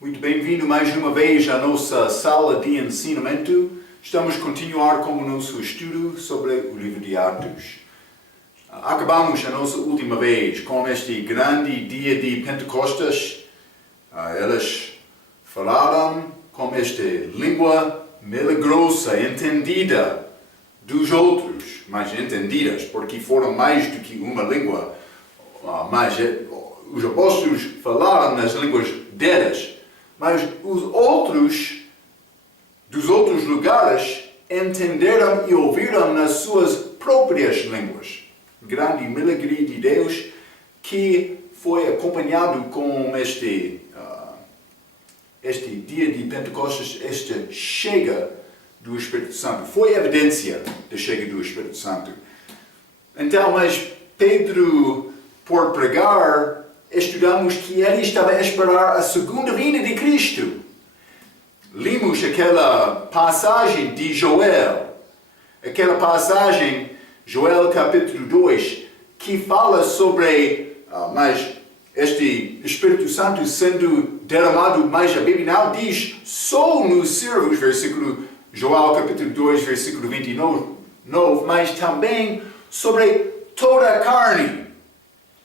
Muito bem-vindo mais uma vez à nossa sala de ensinamento. Estamos a continuar com o nosso estudo sobre o livro de Atos. Acabamos a nossa última vez com este grande dia de Pentecostes. Eles falaram com esta língua milagrosa, entendida dos outros, mas entendidas, porque foram mais do que uma língua. Mas os apóstolos falaram nas línguas deles. Mas os outros, dos outros lugares, entenderam e ouviram nas suas próprias línguas. Grande milagre de Deus que foi acompanhado com este dia de Pentecostes, esta chega do Espírito Santo. Foi evidência da chega do Espírito Santo. Então, mas Pedro, por pregar, estudamos que ele estava a esperar a segunda vinda de Cristo. Lemos aquela passagem de Joel, aquela passagem, Joel capítulo 2, que fala sobre mas este Espírito Santo sendo derramado, mas a Bíblia não diz só nos servos, versículo Joel capítulo 2, versículo 29, mas também sobre toda a carne.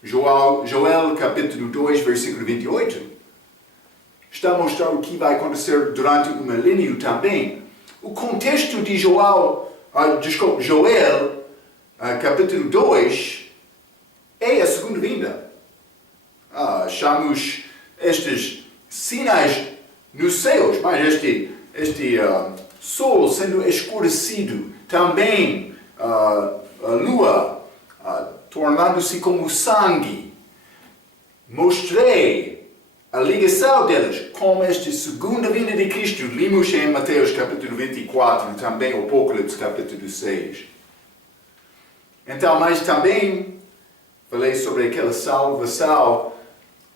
Joel capítulo 2, versículo 28, está a mostrar o que vai acontecer durante o milênio também. O contexto de Joel capítulo 2 é a segunda vinda. Achamos estes sinais nos céus, mas este sol sendo escurecido, também a lua tornando-se como sangue. Mostrei a ligação deles com esta segunda vinda de Cristo. Lemos em Mateus capítulo 24 e também Apocalipse capítulo 6. Então, mas também falei sobre aquela salvação,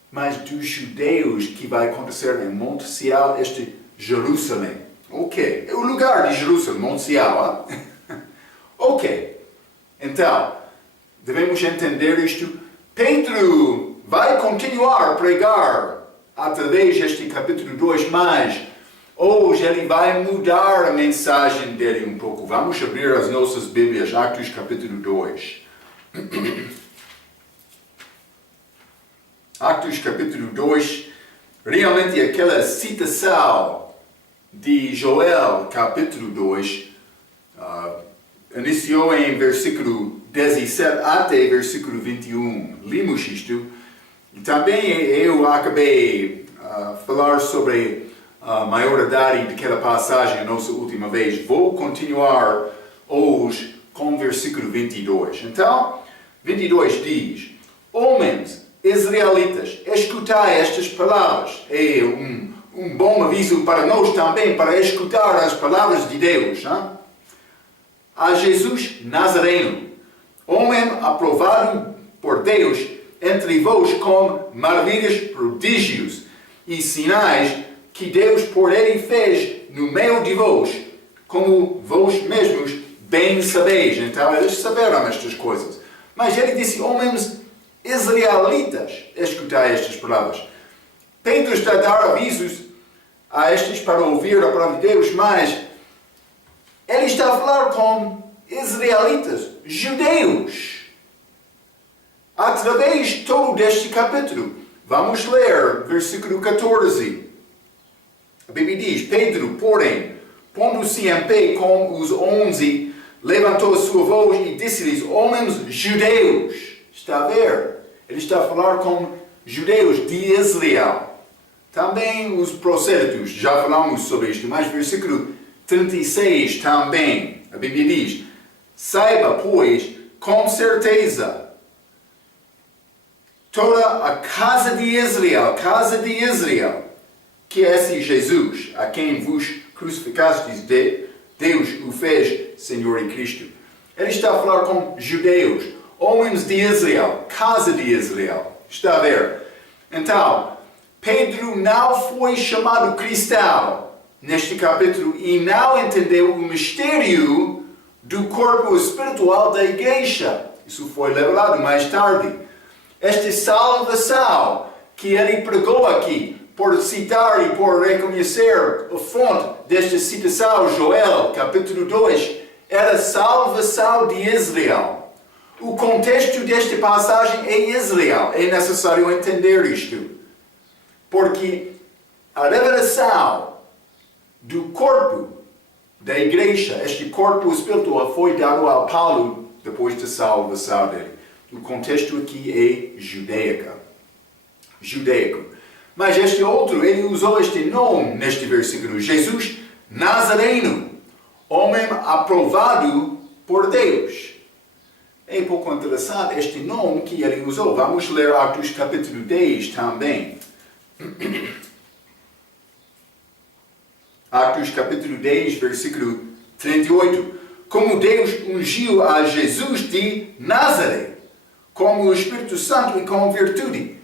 mas dos judeus que vai acontecer em Monte Sião, este Jerusalém. Ok, é o lugar de Jerusalém, Monte Sião. Ok, então, devemos entender isto. Pedro vai continuar a pregar através deste capítulo 2, mas hoje ele vai mudar a mensagem dele um pouco. Vamos abrir as nossas Bíblias, Atos capítulo 2. Atos capítulo 2, realmente aquela citação de Joel capítulo 2, iniciou em versículo 17 até versículo 21. Lemos isto. E também eu acabei falar sobre a maioridade daquela passagem, a nossa última vez. Vou continuar hoje com o versículo 22. Então, 22 diz: Homens israelitas, escutai estas palavras. É um bom aviso para nós também, para escutar as palavras de Deus. A Jesus Nazareno, homem aprovado por Deus entre vós com maravilhas, prodígios e sinais que Deus por ele fez no meio de vós, como vós mesmos bem sabeis. Então eles saberam estas coisas. Mas ele disse, homens israelitas, escutai estas palavras. Pedro está a dar avisos a estes para ouvir a palavra de Deus, mas ele está a falar com israelitas, judeus, através de todo este capítulo. Vamos ler versículo 14. A Bíblia diz, Pedro, porém, pondo-se em pé com os 11, levantou a sua voz e disse-lhes, homens judeus. Está a ver? Ele está a falar com judeus de Israel. Também os prossélitos, já falamos sobre isto, mas versículo 36 também, a Bíblia diz, saiba, pois, com certeza, toda a casa de Israel, que é esse Jesus, a quem vos crucificastes, Deus o fez Senhor e Cristo. Ele está a falar com judeus, homens de Israel, casa de Israel. Está a ver? Então, Pedro não foi chamado cristão neste capítulo e não entendeu o mistério do corpo espiritual da igreja. Isso foi revelado mais tarde. Esta salvação que ele pregou aqui, por citar e por reconhecer a fonte desta citação, Joel, capítulo 2, era a salvação de Israel. O contexto desta passagem é Israel. É necessário entender isto. Porque a revelação do corpo da igreja, este corpo espiritual, foi dado a Paulo depois da salvação dele. O contexto aqui é judaico. Mas este outro, ele usou este nome neste versículo. Jesus Nazareno, homem aprovado por Deus. É um pouco interessante este nome que ele usou. Vamos ler Atos capítulo 10 também. Atos capítulo 10, versículo 38. Como Deus ungiu a Jesus de Nazaré, como o Espírito Santo e com virtude.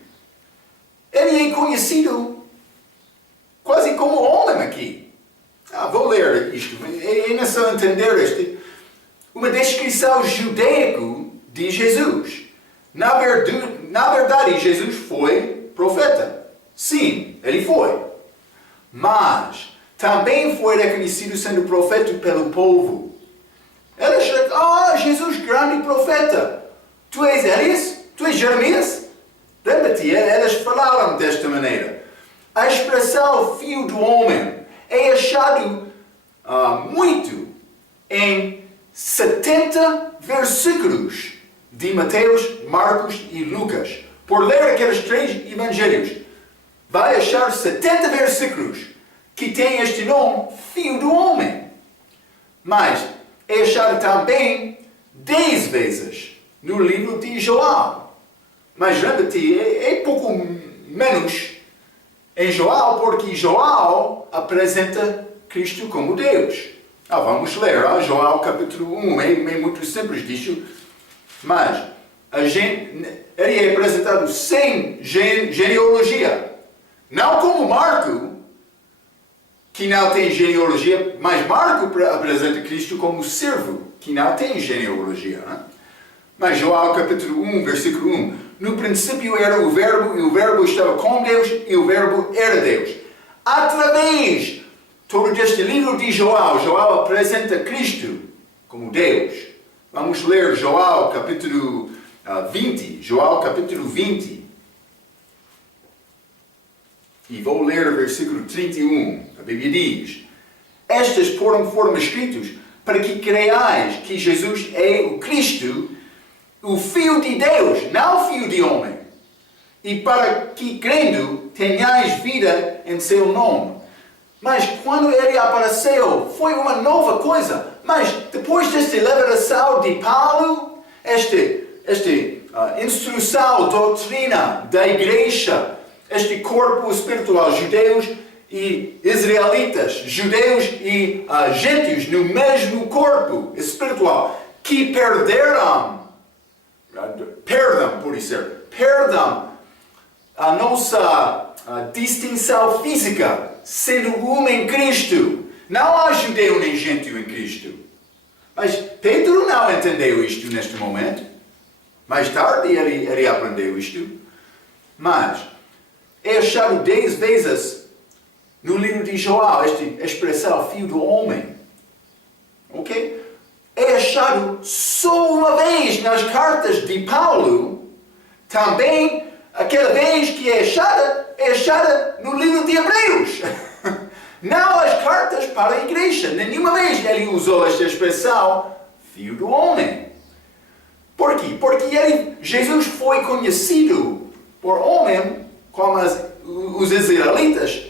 Ele é conhecido quase como homem aqui. Vou ler isto. É necessário entender uma descrição judaica de Jesus. Na verdade, Jesus foi profeta. Sim, ele foi. Mas também foi reconhecido sendo profeta pelo povo. Eles disseram, Jesus, grande profeta. Tu és Elias? Tu és Jeremias? Lembra-te, eles falaram desta maneira. A expressão filho do homem é achado muito em 70 versículos de Mateus, Marcos e Lucas. Por ler aqueles 3 evangelhos, vai achar 70 versículos que tem este nome, filho do homem. Mas é achado também 10 vezes no livro de João. Mas lembra-te, é pouco menos em João, porque João apresenta Cristo como Deus. Vamos ler João capítulo 1, é muito simples disso. Mas ele é apresentado sem genealogia. Não como Marco, que não tem genealogia, mas Marco apresenta Cristo como servo, que não tem genealogia. Mas João capítulo 1, versículo 1. No princípio era o Verbo, e o Verbo estava com Deus, e o Verbo era Deus. Através todo este livro de João apresenta Cristo como Deus. Vamos ler João capítulo 20. João capítulo 20. E vou ler o versículo 31. A Bíblia diz: Estas foram escritos para que creiais que Jesus é o Cristo, o Filho de Deus, não o Filho de homem. E para que, crendo, tenhais vida em seu nome. Mas quando ele apareceu, foi uma nova coisa. Mas depois desta revelação de Paulo, esta instrução, doutrina da igreja, este corpo espiritual, judeus e israelitas, judeus e gentios no mesmo corpo espiritual, que perdam, a nossa distinção física, sendo um em Cristo. Não há judeu nem gentio em Cristo. Mas Pedro não entendeu isto neste momento. Mais tarde ele aprendeu isto. Mas é achado 10 vezes no livro de João, esta expressão, filho do homem. Ok? É achado só uma vez nas cartas de Paulo. Também, aquela vez que é achada no livro de Hebreus. Não as cartas para a igreja. Nenhuma vez ele usou esta expressão, filho do homem. Por quê? Porque Jesus foi conhecido por homem como os israelitas,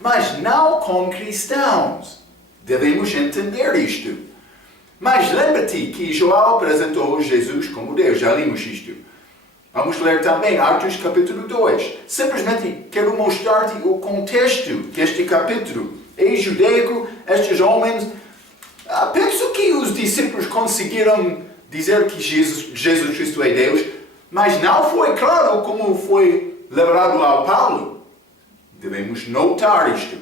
mas não como cristãos. Devemos entender isto. Mas lembra-te que João apresentou Jesus como Deus. Já lemos isto. Vamos ler também Atos capítulo 2. Simplesmente quero mostrar-te o contexto deste capítulo. É judaico, estes homens. Penso que os discípulos conseguiram dizer que Jesus Cristo é Deus, mas não foi claro como foi lembrado ao Paulo. Devemos notar isto.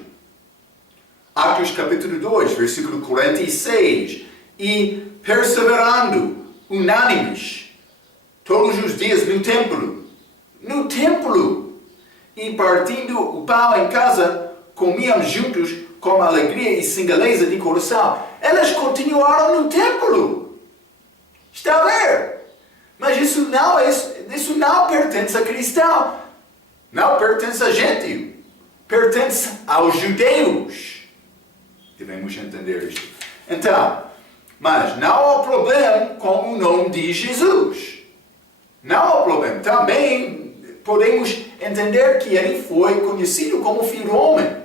Atos capítulo 2, versículo 46. E perseverando, unânimes, todos os dias no templo, e partindo o pão em casa, comiam juntos com alegria e singeleza de coração. Elas continuaram no templo. Está a ver? Mas isso não pertence a cristão. Não pertence a gentil. Pertence aos judeus. Devemos entender isto. Então, mas não há problema com o nome de Jesus. Não há problema. Também podemos entender que ele foi conhecido como Filho do Homem.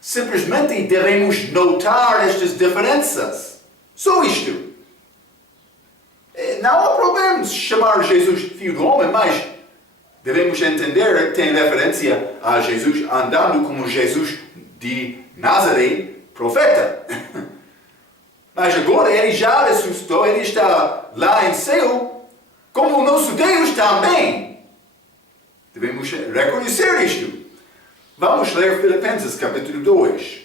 Simplesmente devemos notar estas diferenças. Só isto. Não há problema chamar Jesus Filho do Homem, mas devemos entender que tem referência a Jesus andando como Jesus de Nazaré, profeta. Mas agora ele já ressuscitou, ele está lá em céu, como o nosso Deus também. Devemos reconhecer isto. Vamos ler Filipenses capítulo 2.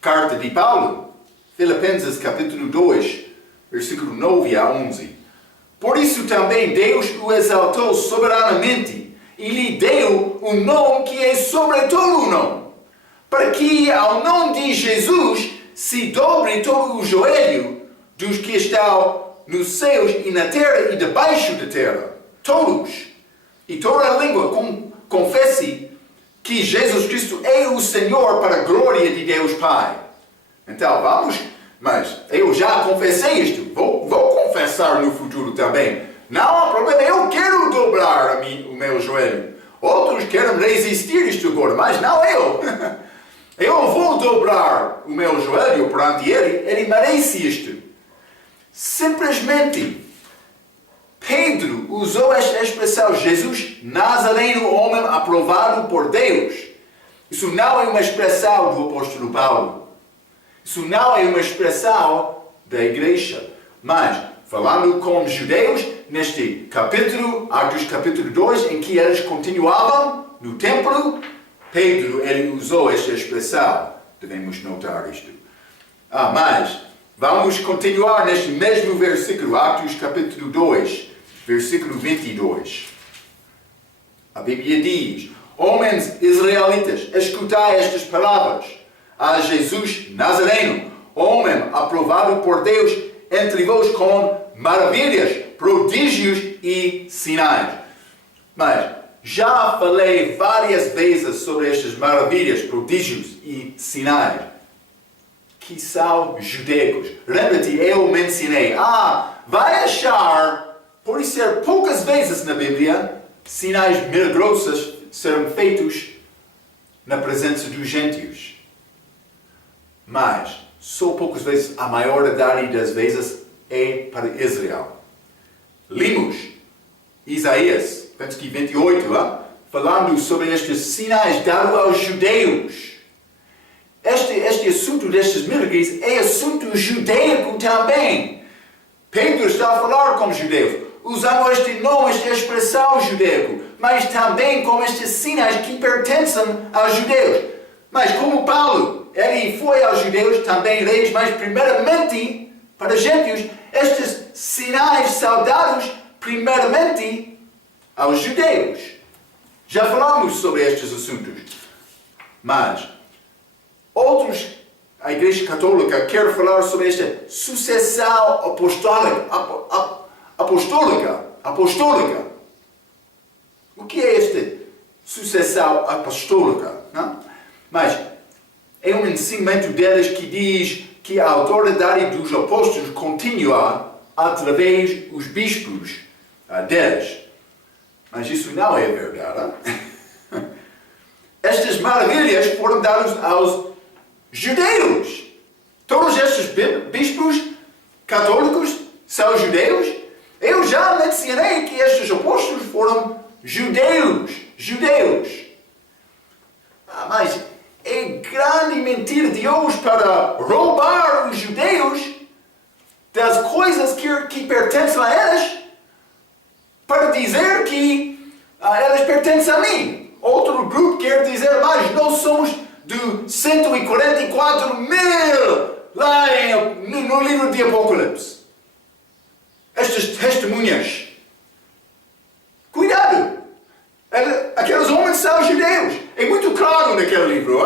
Carta de Paulo, Filipenses capítulo 2, versículo 9 a 11. Por isso também Deus o exaltou soberanamente e lhe deu um nome que é sobre todo o nome, para que ao nome de Jesus se dobre todo o joelho dos que estão nos céus e na terra e debaixo da terra, todos, e toda a língua confesse que Jesus Cristo é o Senhor para a glória de Deus Pai. Então mas eu já confessei isto, vou confessar no futuro também. Não há problema, eu quero dobrar o meu joelho. Outros querem resistir isto agora, mas não eu. Eu vou dobrar o meu joelho perante ele merece isto. Simplesmente, Pedro usou esta expressão, Jesus Nazareno, homem aprovado por Deus. Isso não é uma expressão do apóstolo Paulo. Isso não é uma expressão da igreja. Mas, falando com os judeus, neste capítulo, Atos capítulo 2, em que eles continuavam no templo, Pedro, ele usou esta expressão. Devemos notar isto. Mas, vamos continuar neste mesmo versículo, Atos capítulo 2, versículo 22. A Bíblia diz: homens israelitas, escutai estas palavras. A Jesus Nazareno, homem aprovado por Deus entre vós com maravilhas, prodígios e sinais. Mas já falei várias vezes sobre estas maravilhas, prodígios e sinais que são judaicos. Lembra-te, eu mencionei, vai achar, por ser poucas vezes na Bíblia, sinais milagrosos serão feitos na presença dos gentios. Mas, só poucas vezes, a maioridade das vezes é para Israel. Lemos Isaías, penso que 28, falando sobre estes sinais dados aos judeus. Este assunto destes milagres é assunto judaico também. Pedro está a falar com os judeus, usando este nome, esta expressão judaico, mas também com estes sinais que pertencem aos judeus. Mas como Paulo, ele foi aos judeus, também reis, mas primeiramente para gentios, estes sinais são dados primeiramente aos judeus. Já falamos sobre estes assuntos. Mas a Igreja Católica quer falar sobre esta sucessão apostólica. O que é esta sucessão apostólica? Não? Mas é um ensinamento deles que diz que a autoridade dos apóstolos continua através dos bispos deles. Mas isso não é verdade. Estas maravilhas foram dadas aos judeus. Todos estes bispos católicos são judeus. Eu já mencionei que estes apóstolos foram judeus. Mas é grande mentira de hoje para roubar os judeus das coisas que pertencem a eles, para dizer que eles pertencem a mim. Outro grupo quer dizer, mas nós somos de 144 mil lá no livro de Apocalipse. Estas testemunhas naquele livro,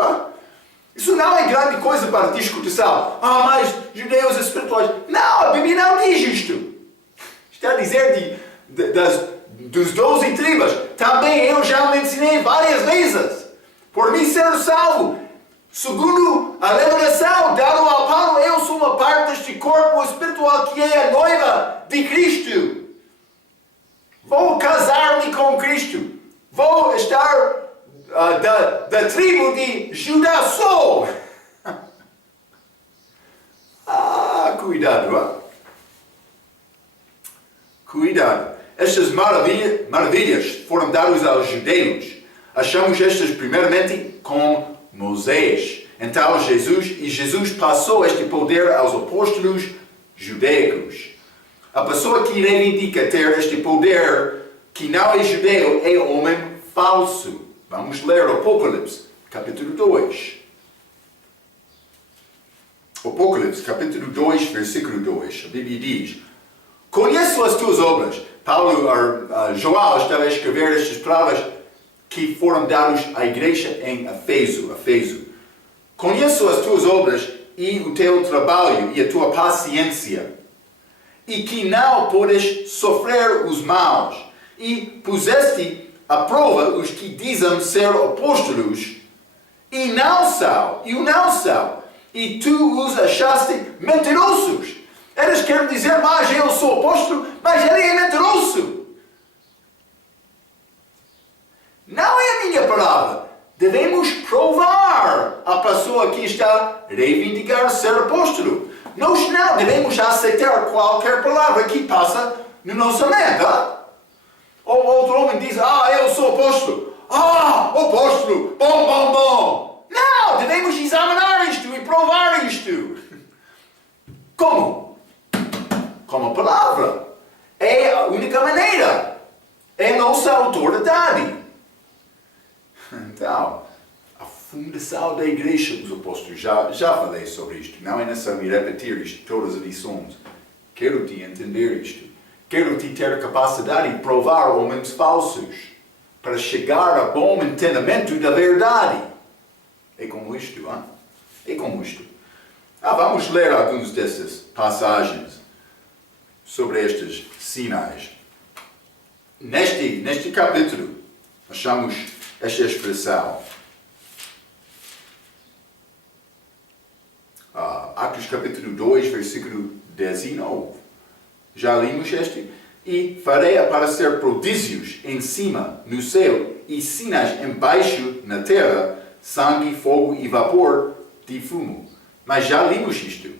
Isso não é grande coisa para discussão. Mas judeus espirituais. Não, a Bíblia não diz isto. Está a dizer dos 12 tribos. Também eu já me ensinei várias vezes. Por mim ser salvo. Segundo a revelação dada ao Paulo, eu sou uma parte deste corpo espiritual que é a noiva de Cristo. Vou casar-me com Cristo. Vou estar da tribo de Judá sou. Cuidado, Cuidado. Estas maravilhas foram dadas aos judeus. Achamos estas primeiramente com Moisés. Então Jesus passou este poder aos apóstolos judaicos. A pessoa que reivindica ter este poder, que não é judeu, é homem falso. Vamos ler Apocalipse, capítulo 2. Apocalipse, capítulo 2, versículo 2. A Bíblia diz: conheço as tuas obras. João estava a escrever estas palavras que foram dadas à igreja em Efeso. Conheço as tuas obras e o teu trabalho e a tua paciência, e que não podes sofrer os maus, e puseste à prova os que dizem ser apóstolos, e não são, e tu os achaste mentirosos. Eles querem dizer, mas eu sou apóstolo, mas ele é mentiroso. Não é a minha palavra. Devemos provar a pessoa que está a reivindicar ser apóstolo. Nós não devemos aceitar qualquer palavra que passa no nosso mente. Ou outro homem diz, eu sou apóstolo. Apóstolo, bom. Não, devemos examinar isto e provar isto. Como? Com a palavra. É a única maneira. É a nossa autoridade. Então, a fundação da igreja dos apóstolos, já falei sobre isto. Não é necessário repetir isto todas as lições. Quero-te entender isto. Quero-te ter capacidade de provar homens falsos para chegar a bom entendimento da verdade. É como isto, É como isto. Vamos ler algumas dessas passagens sobre estes sinais. Neste capítulo, achamos esta expressão. Atos capítulo 2, versículo 19. Já lemos este. E farei aparecer prodígios em cima, no céu, e sinais embaixo, na terra, sangue, fogo e vapor de fumo. Mas já lemos isto.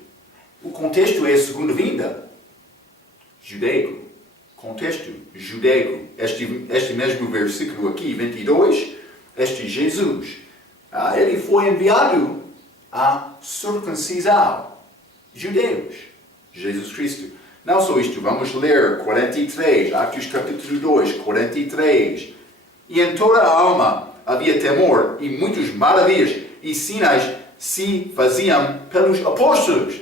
O contexto é a segunda vinda. Judaico. Contexto judaico. Este mesmo versículo aqui, 22, este Jesus. Ele foi enviado a circuncisar judeus. Jesus Cristo. Não só isto, vamos ler 43, Atos capítulo 2, 43. E em toda a alma havia temor, e muitas maravilhas e sinais se faziam pelos apóstolos.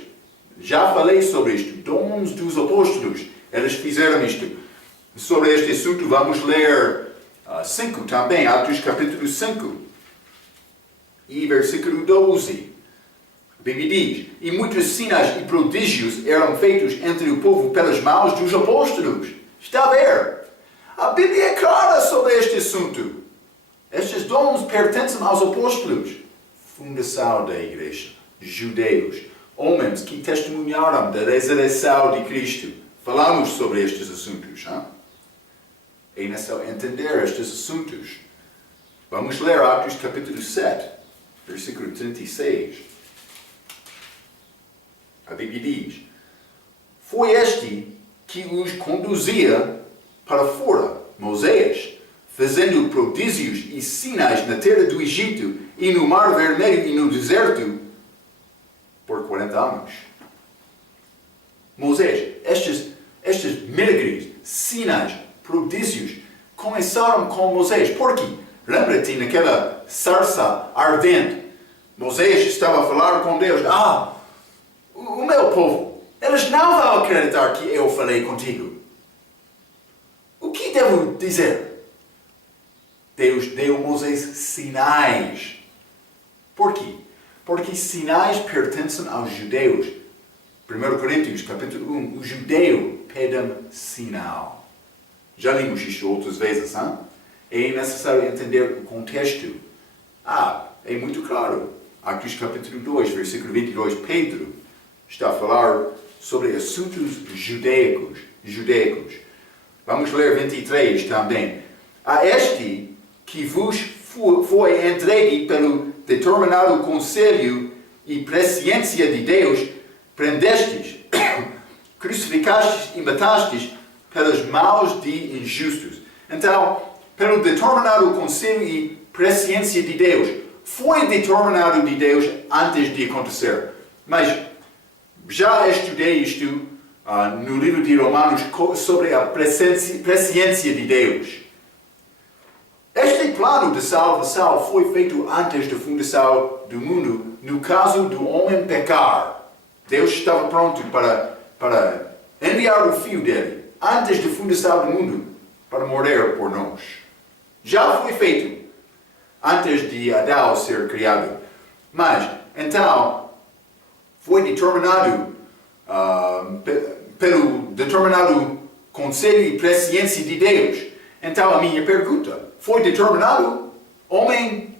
Já falei sobre isto, dons dos apóstolos. Eles fizeram isto. Sobre este assunto vamos ler 5 também, Atos capítulo 5 e versículo 12. A Bíblia diz, e muitos sinais e prodígios eram feitos entre o povo pelas mãos dos apóstolos. Está a ver? A Bíblia é clara sobre este assunto. Estes dons pertencem aos apóstolos. Fundação da igreja. Judeus. Homens que testemunharam da ressurreição de Cristo. Falamos sobre estes assuntos. É necessário entender estes assuntos. Vamos ler Atos capítulo 7, versículo 36. A Bíblia diz, foi este que os conduzia para fora, Moisés, fazendo prodígios e sinais na terra do Egito e no Mar Vermelho e no deserto por 40 anos. Moisés, estes milagres, sinais, prodígios, começaram com Moisés. Por quê? Lembra-te naquela sarça ardente. Moisés estava a falar com Deus. O meu povo, eles não vão acreditar que eu falei contigo. O que devo dizer? Deus deu a Moisés sinais. Por quê? Porque sinais pertencem aos judeus. 1 Coríntios, capítulo 1, o judeu pede sinal. Já limos isto outras vezes, hein? É necessário entender o contexto. É muito claro. Atos capítulo 2, versículo 22, Pedro está a falar sobre assuntos judaicos. Vamos ler 23 também. A este que vos foi entregue pelo determinado conselho e presciência de Deus, prendestes, crucificastes e matastes pelas mãos de injustos. Então, pelo determinado conselho e presciência de Deus, foi determinado de Deus antes de acontecer. Mas já estudei isto no livro de Romanos sobre a presciência de Deus. Este plano de salvação foi feito antes da fundação do mundo, no caso do homem pecar. Deus estava pronto para enviar o Filho dele, antes da fundação do mundo, para morrer por nós. Já foi feito antes de Adão ser criado. Mas, então, foi determinado pelo determinado conselho e presciência de Deus. Então, a minha pergunta, foi determinado? Homem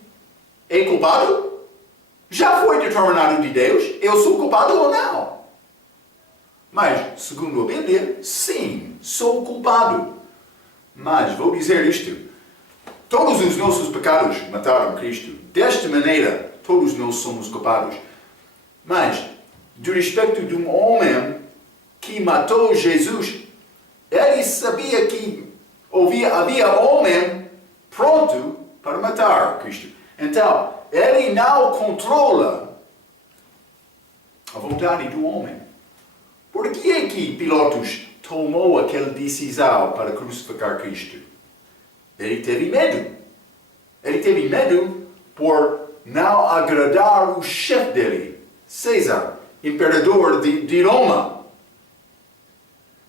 é culpado? Já foi determinado de Deus? Eu sou culpado ou não? Mas, segundo a Bíblia, sim, sou culpado. Mas, vou dizer isto. Todos os nossos pecados mataram Cristo. Desta maneira, todos nós somos culpados. Mas, do respeito de um homem que matou Jesus, ele sabia que havia homem pronto para matar Cristo. Então, ele não controla a vontade do homem. Por que é que Pilatos tomou aquela decisão para crucificar Cristo? Ele teve medo. Ele teve medo por não agradar o chefe dele, César, imperador de Roma.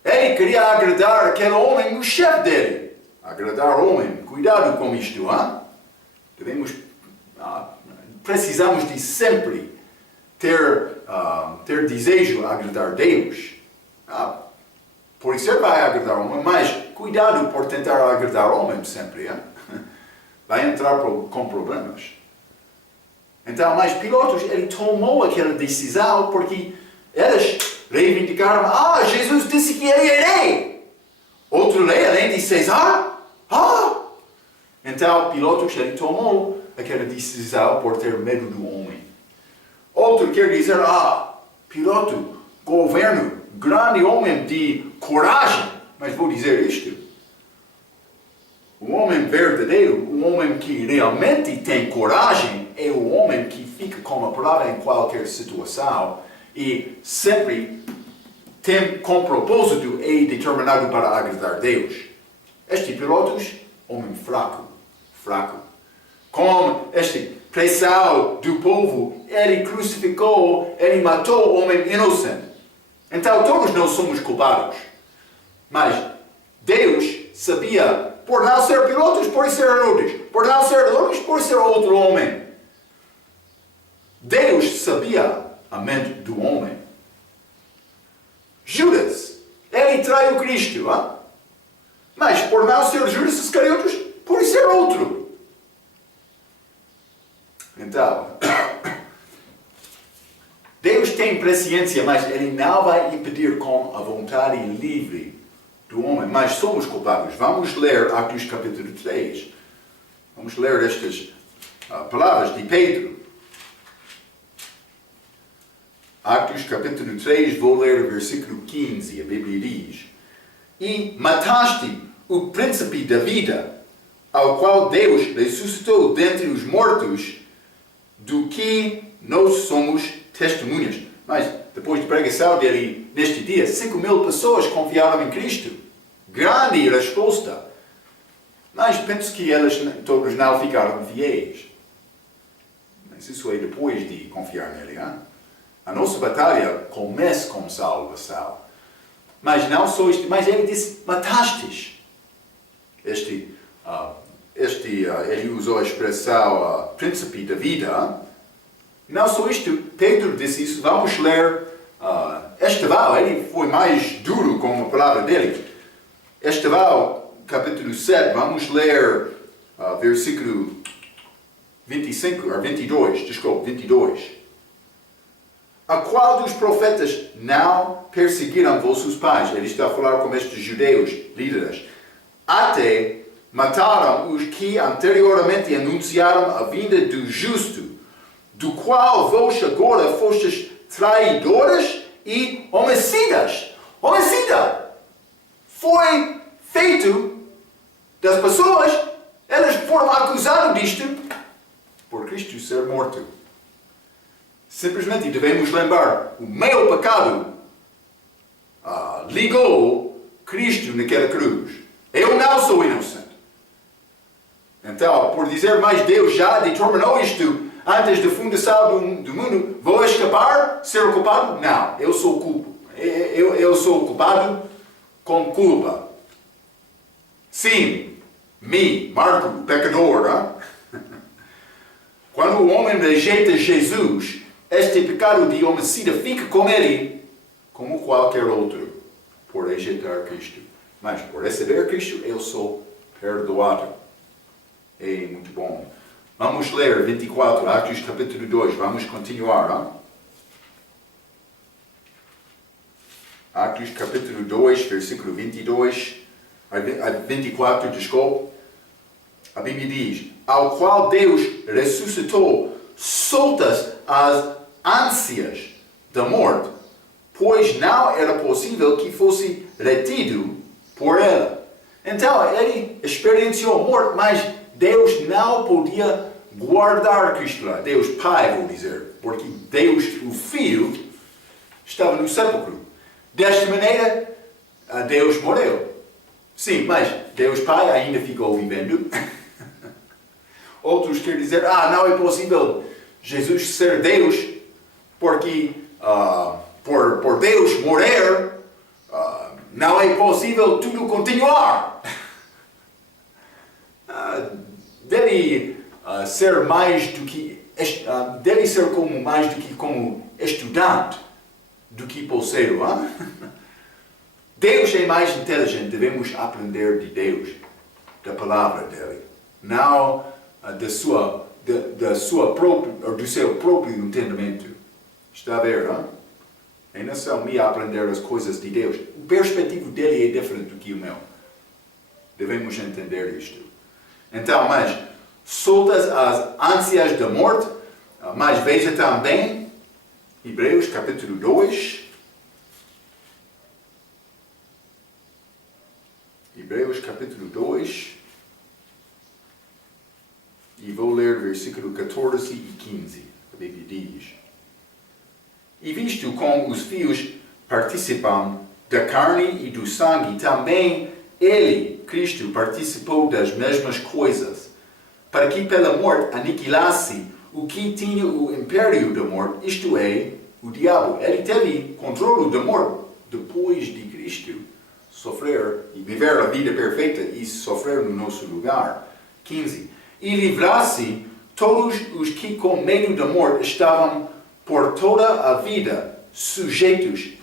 Ele queria agradar aquele homem, o chefe dele. Agradar o homem. Cuidado com isto, hein? Precisamos de sempre ter desejo de agradar Deus. Por isso vai agradar o homem, mas cuidado por tentar agradar o homem sempre. Hein? Vai entrar com problemas. Então, mas Pilatos, ele tomou aquela decisão porque eles reivindicaram, Jesus disse que ele é rei. Outro rei, além de César? Então, Pilatos, ele tomou aquela decisão por ter medo do homem. Outro quer dizer, Pilatos, governo, grande homem de coragem. Mas vou dizer isto. O homem verdadeiro, o homem que realmente tem coragem, é o homem que fica com a palavra em qualquer situação e sempre tem com propósito e determinado para agradar Deus. Este Pilatos, homem fraco. Com este pressão do povo, ele crucificou, ele matou o homem inocente. Então todos nós somos culpados. Mas Deus sabia, por não ser Pilatos, por ser Herodes. Por não ser Herodes, por ser outro homem. Deus sabia a mente do homem. Judas, ele traiu Cristo. Mas por não ser Judas Iscariotes, por ser outro. Então, Deus tem presciência, mas Ele não vai impedir com a vontade livre do homem. Mas somos culpados. Vamos ler Atos capítulo 3. Vamos ler estas palavras de Pedro. Atos capítulo 3, vou ler o versículo 15. A Bíblia diz: E mataste o príncipe da vida, ao qual Deus ressuscitou dentre os mortos, do que nós somos testemunhas. Mas, depois da pregação dele neste dia, 5.000 pessoas confiaram em Cristo. Grande resposta. Mas penso que elas todos não ficaram fiéis. Mas isso é depois de confiar nele. Hein? A nossa batalha começa com salvação. Mas não só isto, mas ele disse, matastes. Ele usou a expressão príncipe da vida. Não só isto, Pedro disse isso, vamos ler Estevão, ele foi mais duro com a palavra dele. Estevão, capítulo 7, vamos ler versículo 22. A qual dos profetas não perseguiram vossos pais? Ele está a falar com estes judeus, líderes. Até mataram os que anteriormente anunciaram a vinda do justo, do qual vós agora fostes traidores e homicidas. Homicida! Foi feito das pessoas, elas foram acusadas disto por Cristo ser morto. Simplesmente devemos lembrar, o meu pecado ligou Cristo naquela cruz. Eu não sou inocente. Então, por dizer, mas Deus já determinou isto antes da fundação do mundo, vou escapar, ser culpado? Não, eu sou culpado. Eu sou culpado com culpa. Sim, Marco, pecador. Hein? Quando o homem rejeita Jesus, este pecado de homicida fica com ele, como qualquer outro, por rejeitar Cristo. Mas por receber Cristo, eu sou perdoado. É muito bom. Vamos ler 24, Atos capítulo 2. Vamos continuar. Hein? Atos capítulo 2, versículo 24, desculpe. A Bíblia diz, ao qual Deus ressuscitou, soltas as ânsias da morte, pois não era possível que fosse retido por ela. Então, ele experienciou a morte, mas Deus não podia guardar Cristo lá. Deus Pai, vou dizer, porque Deus, o Filho, estava no sepulcro. Desta maneira, Deus morreu. Sim, mas Deus Pai ainda ficou vivendo. Outros querem dizer, não é possível Jesus ser Deus, porque por Deus morrer, não é possível tudo continuar. Deve ser mais do que deve ser mais do que como estudante do que poceiro. Deus é mais inteligente, devemos aprender de Deus, da palavra dele, não do seu próprio entendimento. Está a ver, não? É não só me aprender as coisas de Deus. O perspectivo dele é diferente do que o meu. Devemos entender isto. Então, mas soltas as ânsias da morte, mas veja também Hebreus capítulo 2. Hebreus capítulo 2. E vou ler versículo 14 e 15. A Bíblia diz: E visto como os filhos participam da carne e do sangue, também ele, Cristo, participou das mesmas coisas, para que pela morte aniquilasse o que tinha o império da morte, isto é, o diabo. Ele teve controle da morte depois de Cristo sofrer e viver a vida perfeita e sofrer no nosso lugar. 15. E livrasse todos os que com medo da morte estavam por toda a vida sujeitos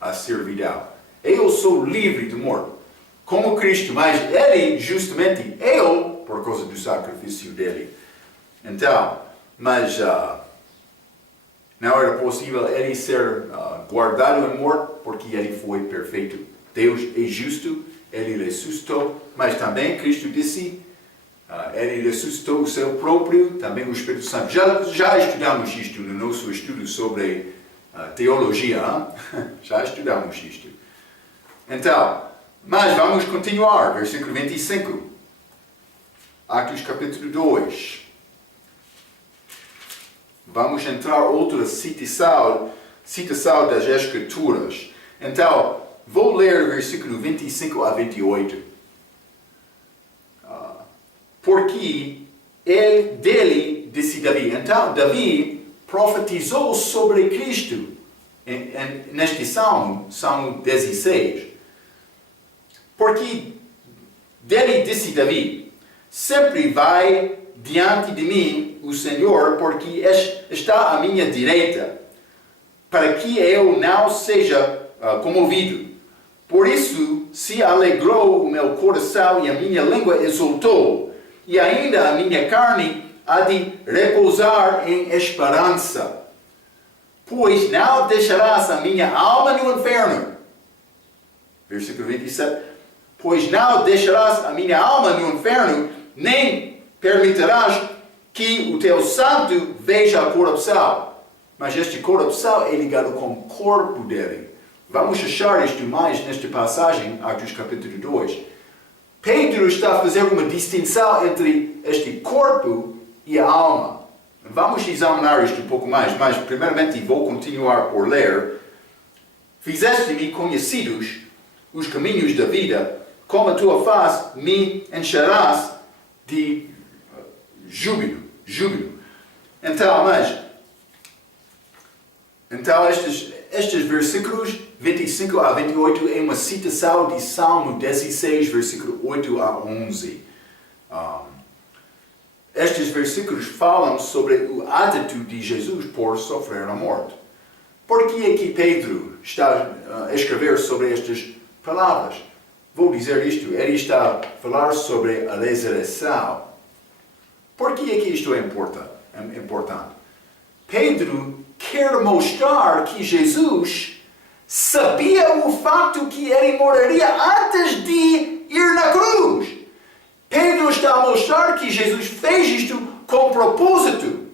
à servidão. Eu sou livre de morte, como Cristo, mas ele, justamente, eu, por causa do sacrifício dele. Então, mas não era possível ele ser guardado em morte, porque ele foi perfeito. Deus é justo, ele ressuscitou, mas também Cristo disse, ele ressuscitou o seu próprio, também o Espírito Santo. Já estudamos isto no nosso estudo sobre teologia, já estudamos isto. Então, mas vamos continuar, versículo 25. Atos capítulo 2. Vamos entrar outra citação das Escrituras. Então, vou ler versículo 25 a 28. Porque dele disse Davi. Então, Davi profetizou sobre Cristo neste Salmo 16. Porque dele disse Davi, sempre vai diante de mim o Senhor, porque está à minha direita, para que eu não seja comovido. Por isso se alegrou o meu coração e a minha língua exultou, e ainda a minha carne há de repousar em esperança. Pois não deixarás a minha alma no inferno. Versículo 27. Pois não deixarás a minha alma no inferno, nem permitirás que o teu santo veja a corrupção. Mas esta corrupção é ligada com o corpo dele. Vamos achar isto mais nesta passagem, Atos capítulo 2. Pedro está a fazer uma distinção entre este corpo e a alma. Vamos examinar isto um pouco mais, mas primeiramente vou continuar por ler. Fizeste-me conhecidos os caminhos da vida, como a tua face me encherás de júbilo. Então estes versículos 25 a 28 é uma citação de Salmo 16, versículo 8 a 11. Estes versículos falam sobre o atitude de Jesus por sofrer a morte. Por que é que Pedro está a escrever sobre estas palavras? Vou dizer isto, ele está a falar sobre a ressurreição. Por que é que isto é importante? Pedro quer mostrar que Jesus sabia o facto que ele morreria antes de ir na cruz. Pedro está a mostrar que Jesus fez isto com propósito,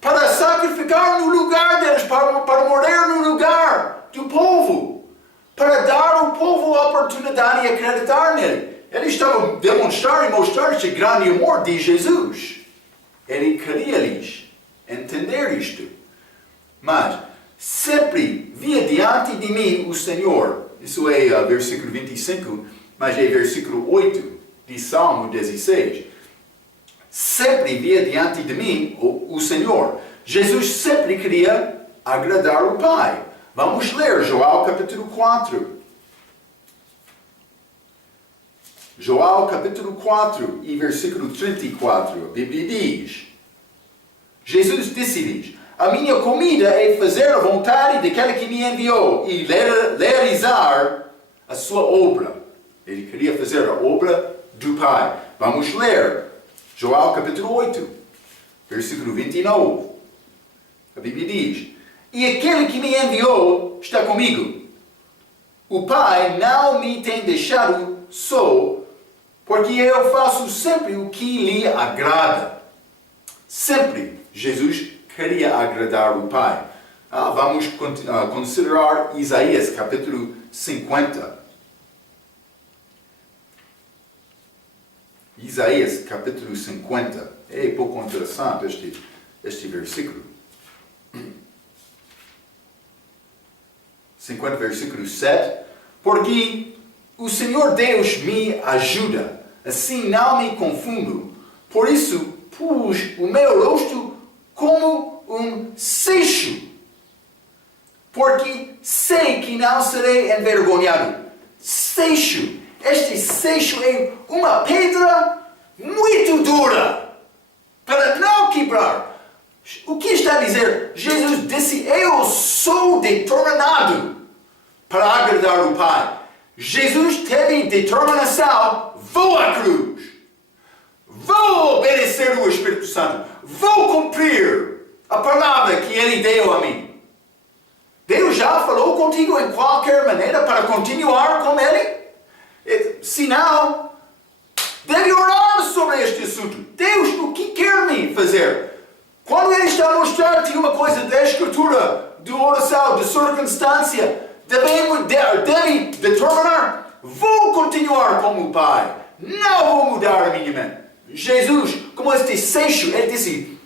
para sacrificar no lugar deles, para morrer no lugar do povo, para dar ao povo a oportunidade de acreditar nele. Ele estava a demonstrar e mostrar este grande amor de Jesus. Ele queria-lhes entender isto. Mas sempre via diante de mim o Senhor. Isso é versículo 25, mas é versículo 8 de Salmo 16. Sempre via diante de mim o Senhor. Jesus sempre queria agradar o Pai. Vamos ler João capítulo 4. João capítulo 4 e versículo 34. A Bíblia diz: Jesus disse-lhes: a minha comida é fazer a vontade daquele que me enviou e realizar a sua obra. Ele queria fazer a obra do Pai. Vamos ler João capítulo 8, versículo 29. A Bíblia diz: e aquele que me enviou está comigo. O Pai não me tem deixado só, porque eu faço sempre o que lhe agrada. Sempre Jesus queria agradar o Pai. Vamos considerar Isaías capítulo 50. Isaías capítulo 50. É pouco interessante este versículo. 50 versículo 7. Porque o Senhor Deus me ajuda, assim não me confundo. Por isso pus o meu rosto como um seixo, porque sei que não serei envergonhado. Seixo. Este seixo é uma pedra muito dura, para não quebrar. O que está a dizer? Jesus disse: eu sou determinado para agradar o Pai. Jesus teve determinação. Vou à cruz. Vou obedecer o Espírito Santo. Vou cumprir a palavra que Ele deu a mim. Deus já falou contigo em qualquer maneira para continuar com Ele? Se não, deve orar sobre este assunto. Deus, o que quer me fazer? Quando Ele está a mostrar-te uma coisa da Escritura, de oração, de circunstância, deve determinar: vou continuar como o Pai. Não vou mudar a minha mente. Jesus, como este seixo, Ele disse: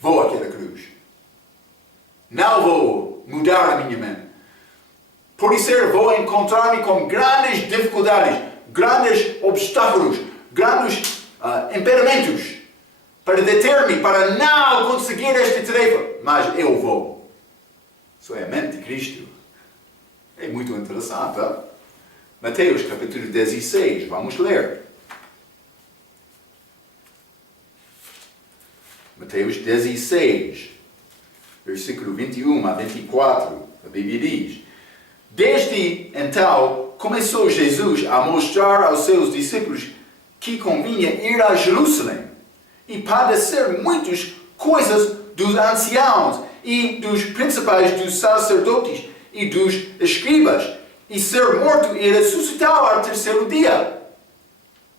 vou àquela cruz. Não vou mudar a minha mente. Por isso vou encontrar-me com grandes dificuldades, grandes obstáculos, grandes impedimentos para deter-me, para não conseguir esta tarefa. Mas eu vou. Isso é a mente de Cristo. É muito interessante. Hein? Mateus capítulo 16, vamos ler. Mateus 16, versículo 21 a 24, a Bíblia diz: Desde então começou Jesus a mostrar aos seus discípulos que convinha ir a Jerusalém e padecer muitas coisas dos anciãos e dos principais dos sacerdotes e dos escribas, e ser morto e ressuscitar ao terceiro dia.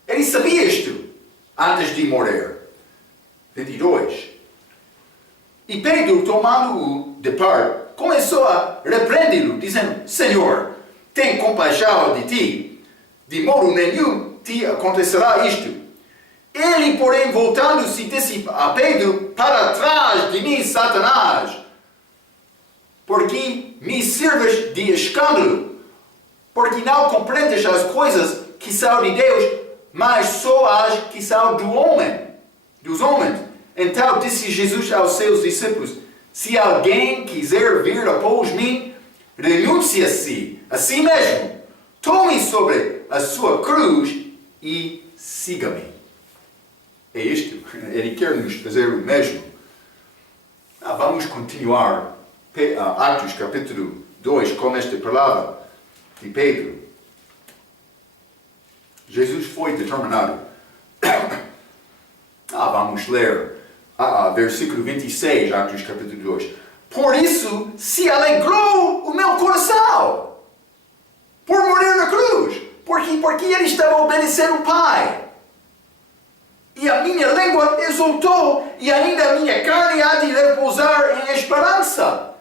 Ele sabia isto antes de morrer. 22. E Pedro, tomando-o de parte, começou a repreendê-lo, dizendo: Senhor, tem compaixão de ti, de modo nenhum te acontecerá isto. Ele, porém, voltando-se, disse a Pedro: Para trás de mim, Satanás, porque me sirves de escândalo, porque não compreendes as coisas que são de Deus, mas só as que são dos homens. Então disse Jesus aos seus discípulos: Se alguém quiser vir após mim, renuncie-se a si mesmo, tome sobre a sua cruz e siga-me. É isto, ele quer nos fazer o mesmo. Vamos continuar Atos capítulo 2 com esta palavra de Pedro. Jesus foi determinado. Vamos ler versículo 26, Atos capítulo 2. Por isso se alegrou o meu coração por morrer na cruz, porque ele estava obedecendo o Pai. E a minha língua exultou, e ainda a minha carne há de repousar em esperança.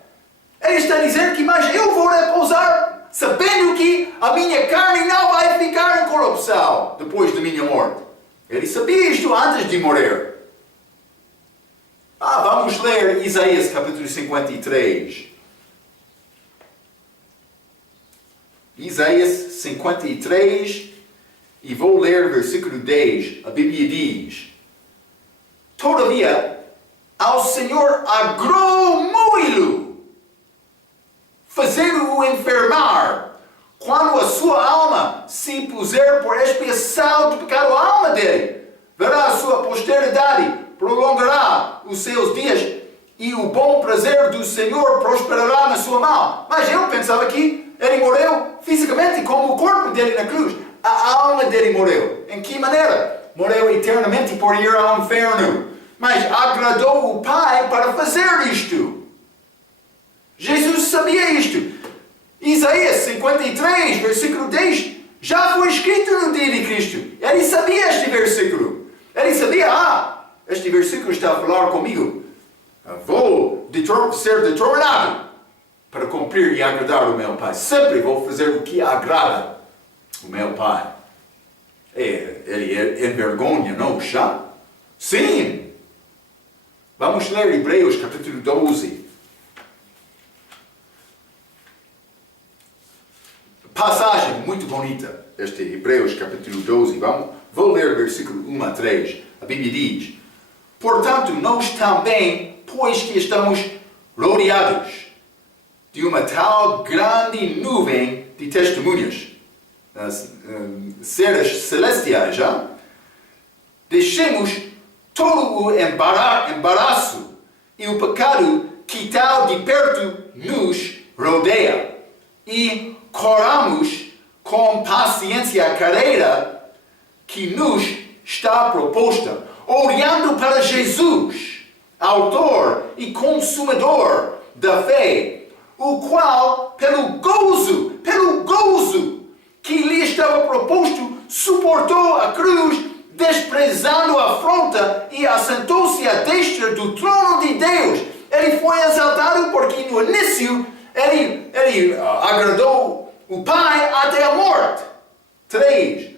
Ele está a dizer que, mas eu vou repousar sabendo que a minha carne não vai ficar em corrupção depois da minha morte. Ele sabia isto antes de morrer. Vamos ler Isaías capítulo 53. Isaías 53, e vou ler versículo 10. A Bíblia diz: Todavia, ao Senhor agrou muito fazendo-o enfermar, quando a sua alma se puser por expiação do pecado, a alma dele verá a sua posteridade, prolongará os seus dias, e o bom prazer do Senhor prosperará na sua mão. Mas eu pensava que ele morreu fisicamente, como o corpo dele na cruz. A alma dele morreu. Em que maneira? Morreu eternamente por ir ao inferno. Mas agradou o Pai para fazer isto. Jesus sabia isto. Isaías 53, versículo 10, já foi escrito no dia de Cristo. Ele sabia este versículo. Ele sabia, este versículo está a falar comigo. Vou ser determinado para cumprir e agradar o meu Pai. Sempre vou fazer o que agrada o meu Pai. Ele envergonha, não já? Sim. Vamos ler Hebreus capítulo 12. Passagem muito bonita, este Hebreus capítulo 12. Vou ler versículo 1 a 3. A Bíblia diz: Portanto, nós também, pois que estamos rodeados de uma tal grande nuvem de testemunhas, seres celestiais, deixemos todo o embaraço e o pecado que tal de perto nos rodeia, e corramos com paciência a carreira que nos está proposta, olhando para Jesus, autor e consumador da fé, o qual, pelo gozo que lhe estava proposto, suportou a cruz, desprezando a afronta, e assentou-se à destra do trono de Deus. Ele foi exaltado porque no início ele agradou o Pai até a morte. 3.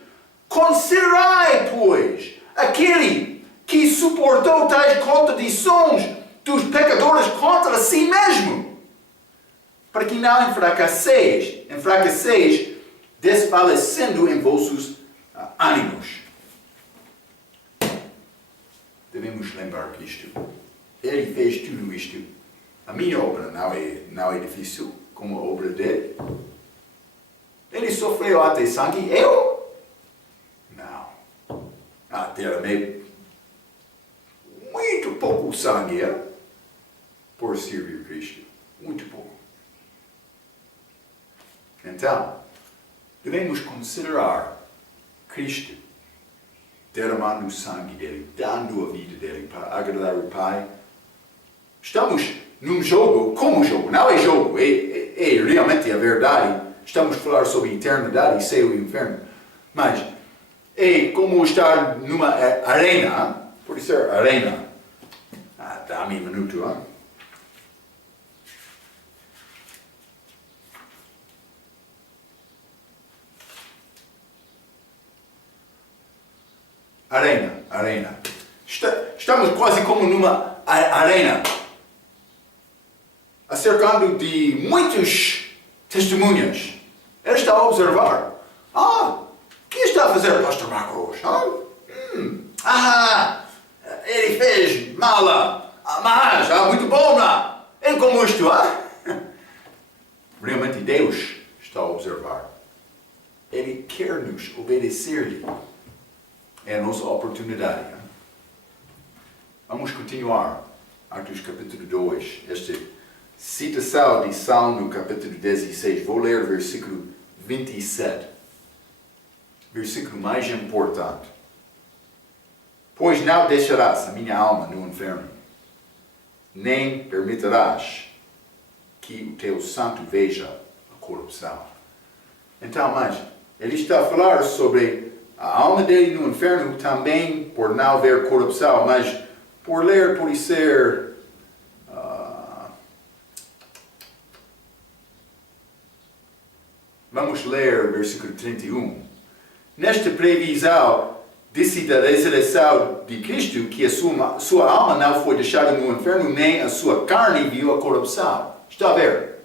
Considerai, pois, aquele que suportou tais contradições dos pecadores contra si mesmo, para que não enfraqueceis, desfalecendo em vossos ânimos. Devemos lembrar que ele fez tudo isto. A minha obra não é difícil como a obra dele. Ele sofreu até sangue. Eu? Não. Derramei muito pouco pouco sangue por servir Cristo. Muito pouco. Então, devemos considerar Cristo derramando o sangue dele, dando a vida dele para agradar o Pai. Estamos num jogo, como jogo? Não é jogo, é realmente a verdade. Estamos a falar sobre eternidade, céu e inferno. Mas é como estar numa arena, pode ser arena. Dá-me um minuto, hein? Arena. Estamos quase como numa arena, acercando de muitas testemunhas. Ele está a observar. O que está a fazer o pastor Marcos? Ele fez mala, mas muito bom lá. É como isto, Realmente Deus está a observar. Ele quer nos obedecer-lhe. É a nossa oportunidade. Vamos continuar. Atos capítulo 2. Esta citação de Salmo capítulo 16. Vou ler o versículo 27. Versículo mais importante. Pois não deixarás a minha alma no inferno, nem permitirás que o teu santo veja a corrupção. Então, mas ele está a falar sobre a alma dele no inferno também por não haver corrupção, mas por ler pode ser vamos ler o versículo 31. Nesta previsão da ressurreição de Cristo, que a sua alma não foi deixada no inferno, nem a sua carne viu a corrupção. Está a ver?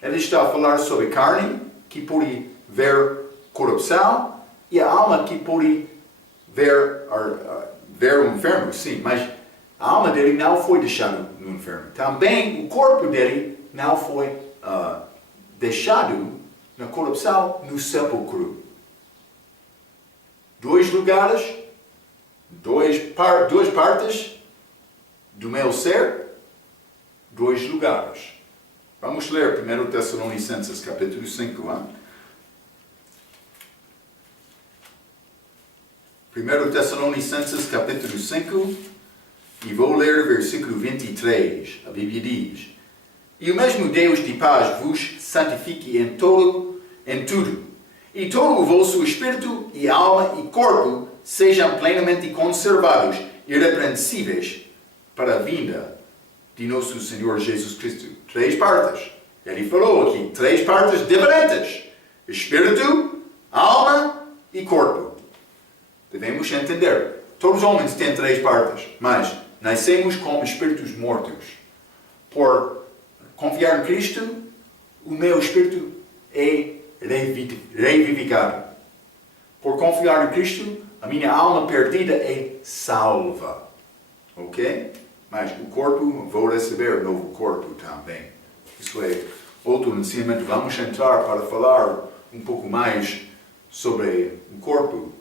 Ele está a falar sobre carne, que pode ver corrupção, e a alma que pode ver o inferno, sim, mas a alma dele não foi deixada no inferno. Também o corpo dele não foi deixado na corrupção no sepulcro. Duas partes do meu ser, dois lugares. Vamos ler 1 Tessalonicenses capítulo 5. 1 Tessalonicenses capítulo 5, e vou ler o versículo 23. A Bíblia diz: E o mesmo Deus de paz vos santifique em tudo, e todo o vosso espírito e alma e corpo sejam plenamente conservados, irrepreensíveis, para a vinda de nosso Senhor Jesus Cristo. 3 partes. Ele falou aqui, 3 partes diferentes: espírito, alma e corpo. Devemos entender. Todos os homens têm 3 partes, mas nascemos como espíritos mortos. Por confiar em Cristo, o meu espírito é revivificado. Por confiar em Cristo, a minha alma perdida é salva. Ok? Mas o corpo, vou receber um novo corpo também. Isso é outro ensinamento. Vamos entrar para falar um pouco mais sobre o corpo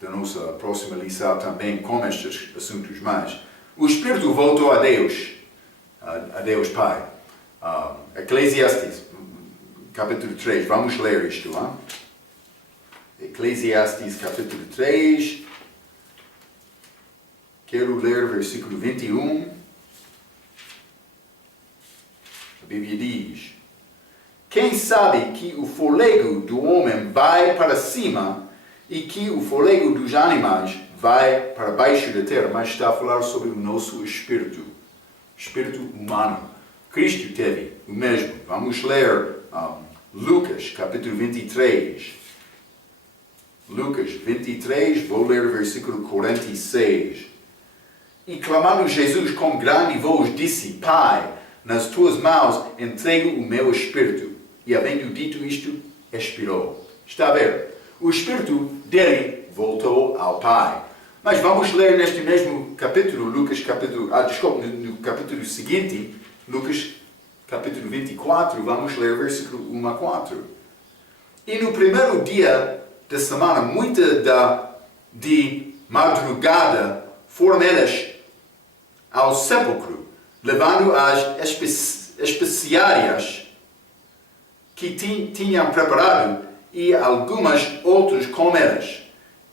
da nossa próxima lição também com estes assuntos. Mas o Espírito voltou a Deus Pai. Eclesiastes capítulo 3, vamos ler isto. Eclesiastes capítulo 3, quero ler o versículo 21. A Bíblia diz: Quem sabe que o fôlego do homem vai para cima e que o fôlego dos animais vai para baixo da terra? Mas está a falar sobre o nosso espírito humano. Cristo teve o mesmo. Vamos ler Lucas, capítulo 23. Lucas 23, vou ler o versículo 46. E clamando Jesus com grande voz, disse: Pai, nas tuas mãos entrego o meu espírito. E havendo dito isto, expirou. Está a ver? O espírito dele voltou ao Pai. Mas vamos ler neste mesmo capítulo, no capítulo seguinte, Lucas capítulo 24, vamos ler versículo 1 a 4. E no primeiro dia da semana, de madrugada, foram eles ao sepulcro, levando as especiarias que tinham preparado e algumas outras com elas.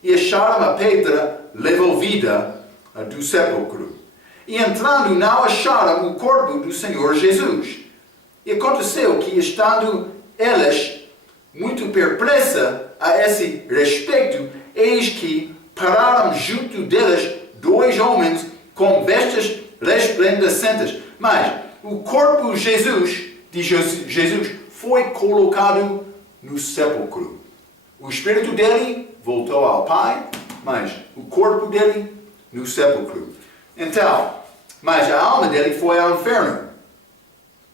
E acharam a pedra revolvida do sepulcro. E entrando, não acharam o corpo do Senhor Jesus. E aconteceu que, estando elas muito perplexas a esse respeito, eis que pararam junto delas 2 homens com vestes resplandecentes. Mas o corpo de Jesus foi colocado no sepulcro. O espírito dele voltou ao Pai, mas o corpo dele no sepulcro. Então, mas a alma dele foi ao inferno.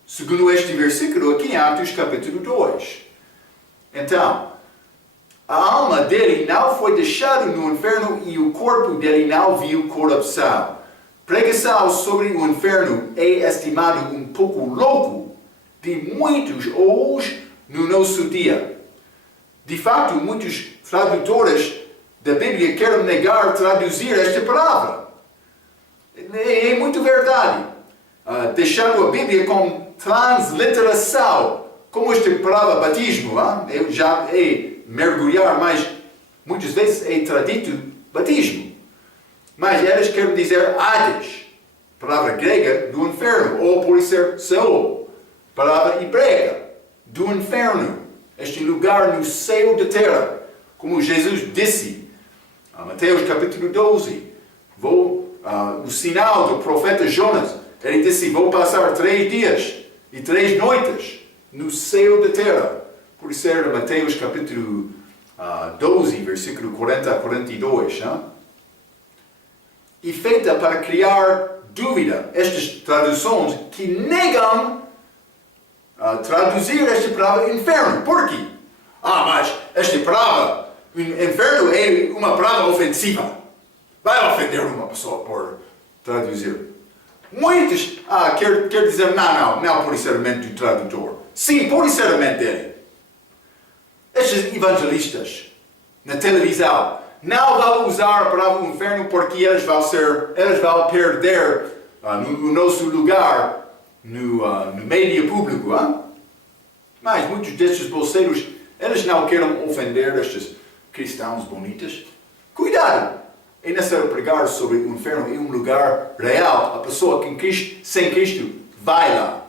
Segundo este versículo aqui em Atos capítulo 2. Então, a alma dele não foi deixada no inferno e o corpo dele não viu corrupção. Pregação sobre o inferno é estimado um pouco louco de muitos hoje no nosso dia. De fato, muitos tradutores da Bíblia querem negar traduzir esta palavra. É muito verdade. Deixando a Bíblia com transliteração, como esta palavra batismo, já é mergulhar, mas muitas vezes é traduzido batismo. Mas elas querem dizer Hades, palavra grega do inferno, ou pode ser Seol, palavra hebraica do inferno, este lugar no seio da terra, como Jesus disse, Mateus capítulo 12, o sinal do profeta Jonas, ele disse, vou passar 3 dias e 3 noites no seio da terra, por ser Mateus capítulo 12, versículo 40 a 42, e feita para criar dúvida, estas traduções que negam traduzir esta palavra inferno. Por quê? Mas esta palavra, inferno, é uma palavra ofensiva. Vai ofender uma pessoa por traduzir. Muitos quer dizer, não pode ser a mente do tradutor. Sim, pode ser a mente dele. Estes evangelistas, na televisão, não vão usar a palavra inferno porque eles vão perder no nosso lugar no meio público. Mas muitos destes bolseiros, eles não querem ofender estes cristãos bonitos. Cuidado! É necessário pregar sobre o inferno em um lugar real. A pessoa sem Cristo vai lá.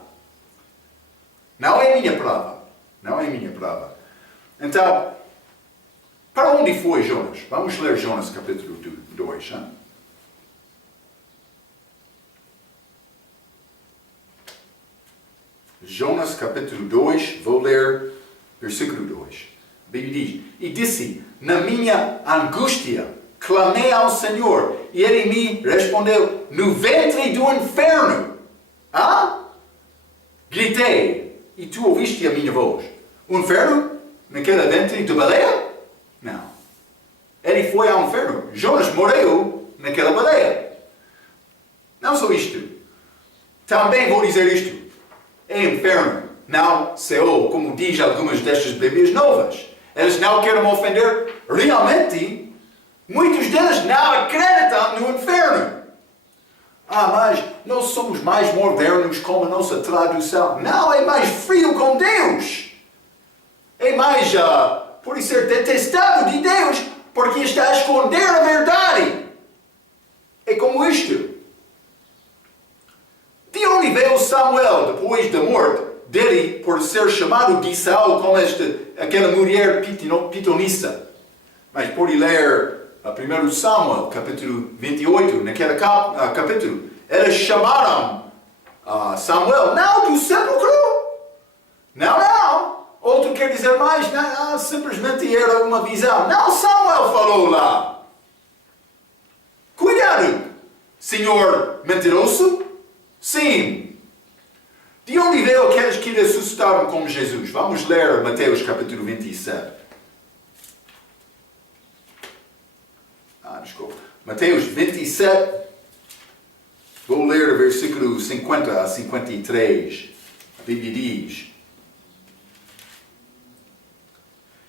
Não é minha palavra. Não é minha palavra. Então, para onde foi Jonas? Vamos ler Jonas capítulo 2. Jonas capítulo 2, vou ler versículo 2. A Bíblia diz, e disse, na minha angústia, clamei ao Senhor, e Ele me respondeu, no ventre do inferno. Gritei, e tu ouviste a minha voz. O inferno? Naquele ventre de baleia? Não. Ele foi ao inferno. Jonas morreu naquela baleia. Não só isto. Também vou dizer isto. É inferno, não Seol, como diz algumas destas Bíblias novas. Eles não querem ofender. Realmente, muitos deles não acreditam no inferno. Mas nós somos mais modernos com a nossa tradução. Não, é mais frio com Deus. É mais, por ser detestado de Deus, porque está a esconder a verdade. É como isto. De onde veio Samuel depois da morte dele por ser chamado de Saul como aquela mulher pitonista? Mas pode ler 1 Samuel, capítulo 28, naquele capítulo. Eles chamaram Samuel, não do sepulcro. Não. Outro quer dizer mais, não, simplesmente era uma visão. Não, Samuel falou lá. Cuidado, senhor mentiroso. Sim. De onde veio aqueles que ressuscitaram com Jesus? Vamos ler Mateus capítulo 27. Desculpa. Mateus 27. Vou ler o versículo 50 a 53. A Bíblia diz.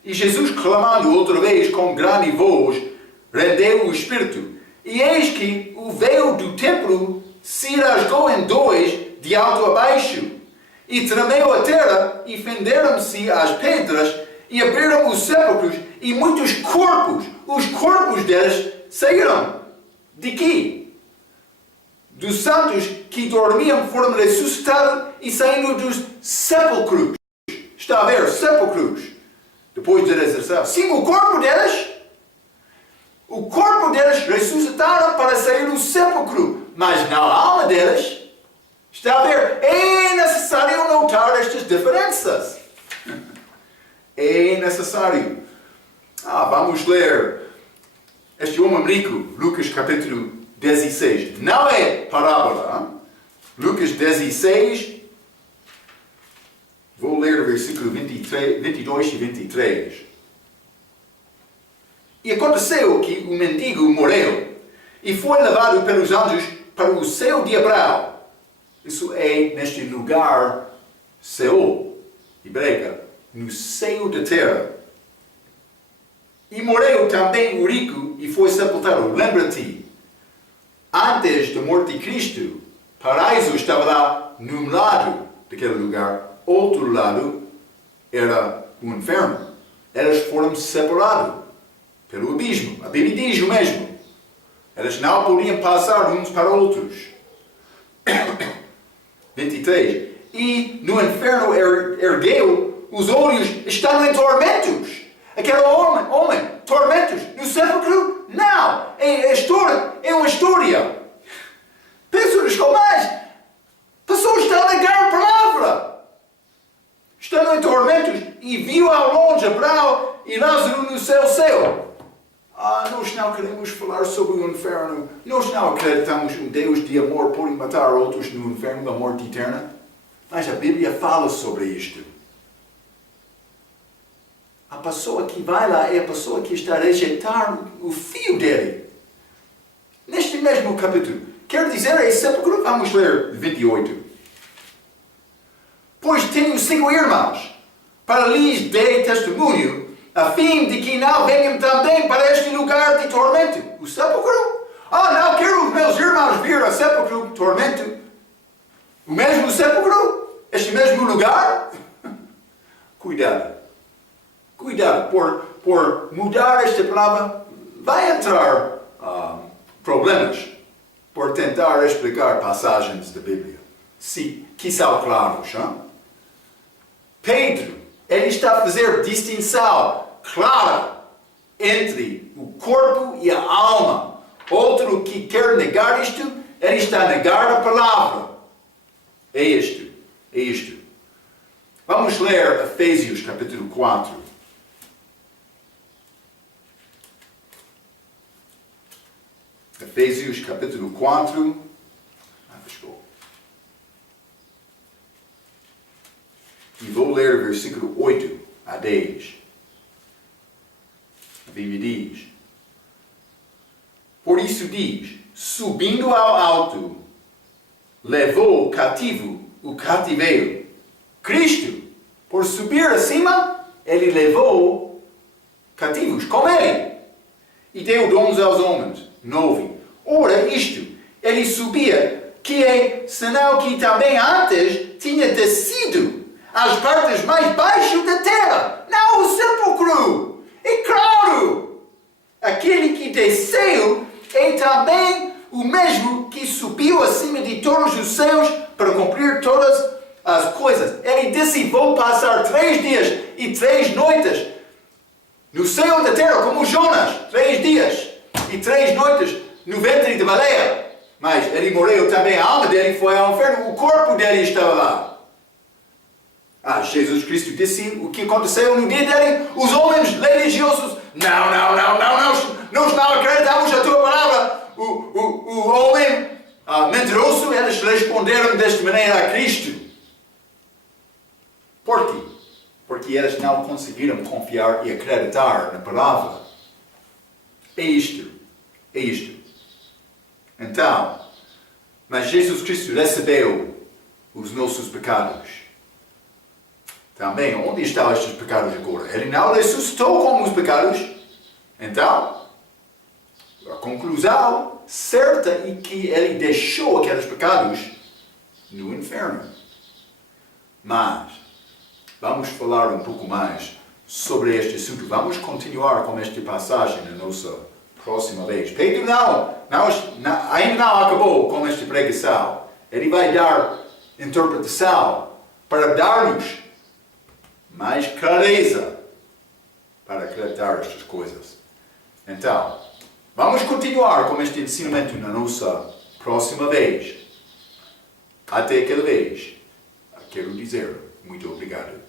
E Jesus, clamando outra vez com grande voz, rendeu o Espírito. E eis que o véu do templo se rasgou em dois de alto a baixo, e tremeu a terra, e fenderam-se as pedras, e abriram os sepulcros, e muitos corpos, os corpos deles saíram. De quê? Dos santos que dormiam foram ressuscitados e saindo dos sepulcros. Está a ver, sepulcros. Depois de ressurreição. Sim, o corpo deles ressuscitaram para sair do sepulcro. Mas na alma deles, está a ver, é necessário notar estas diferenças. É necessário. Vamos ler este homem rico, Lucas capítulo 16. Não é parábola. Lucas 16. Vou ler o versículo 22 e 23. E aconteceu que o mendigo morreu e foi levado pelos anjos para o céu de Abraão. Isso é neste lugar, Seol, hebraica, no seio da terra. E morreu também o rico e foi sepultado. Lembra-te, antes da morte de Cristo, paraíso estava lá num lado daquele lugar, outro lado era o inferno. Eles foram separados pelo abismo. A Bíblia diz o mesmo. Eles não podiam passar uns para outros. 23. E no inferno ergueu os olhos, estando em tormentos. Aquele homem, tormentos, no sepulcro? Não, é uma história. Penso-nos com mais. Pessoas estão a negar a palavra. Estando em tormentos e viu ao longe Abraão e Lázaro no céu. Nós não queremos falar sobre o inferno. Nós não acreditamos em um Deus de amor por matar outros no inferno, a morte eterna. Mas a Bíblia fala sobre isto. A pessoa que vai lá é a pessoa que está a rejeitar o filho dele. Neste mesmo capítulo. Quer dizer, é sepulcro. Vamos ler 28. Pois tenho 5 irmãos, para lhes dê testemunho, a fim de que não venham também para este lugar de tormento. O sepulcro? Não quero os meus irmãos vir ao sepulcro, tormento. O mesmo sepulcro? Este mesmo lugar? Cuidado. Cuidado, por mudar esta palavra, vai entrar problemas por tentar explicar passagens da Bíblia. Que são claros. Pedro, ele está a fazer distinção clara entre o corpo e a alma. Outro que quer negar isto, ele está a negar a palavra. É isto. Vamos ler Efésios capítulo 4. Efésios capítulo 4. Fechou. E vou ler o versículo 8 a 10. A Bíblia diz: por isso diz, subindo ao alto, levou cativo o cativeiro. Cristo, por subir acima, ele levou cativos com ele. E deu dons aos homens. 9. Ora, isto, ele subia, que é senão que também antes tinha descido às partes mais baixas da terra. Não o sepulcro. É claro. Aquele que desceu é também o mesmo que subiu acima de todos os céus para cumprir todas as coisas. Ele disse: vou passar 3 dias e 3 noites no céu da terra, como Jonas, 3 dias e 3 noites no ventre de baleia. Mas ele morreu também, a alma dele foi ao inferno, o corpo dele estava lá. Jesus Cristo disse o que aconteceu no dia dele. Os homens religiosos, nós não acreditamos a tua palavra. O homem mentiroso, eles responderam desta maneira a Cristo. Por quê? Porque eles não conseguiram confiar e acreditar na palavra. É isto. Então, mas Jesus Cristo recebeu os nossos pecados. Também, onde estão estes pecados agora? Ele não ressuscitou com os pecados. Então, a conclusão certa é que ele deixou aqueles pecados no inferno. Mas vamos falar um pouco mais sobre este assunto. Vamos continuar com esta passagem na nossa próxima vez. Pedro ainda não acabou com esta pregação. Ele vai dar interpretação para dar-nos mais clareza para acreditar estas coisas. Então, vamos continuar com este ensinamento na nossa próxima vez. Até aquela vez, quero dizer muito obrigado.